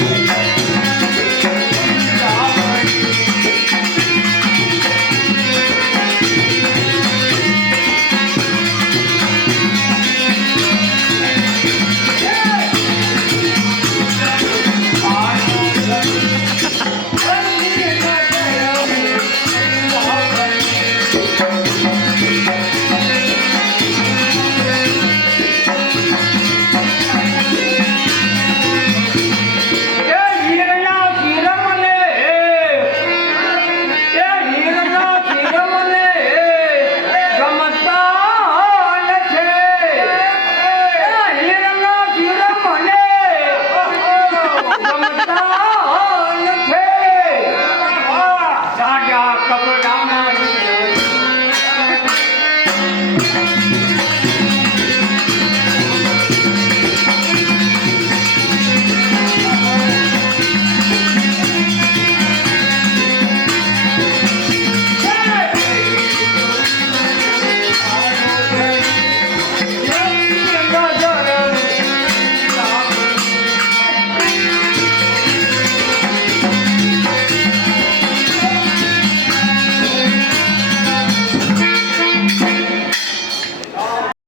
Thank you.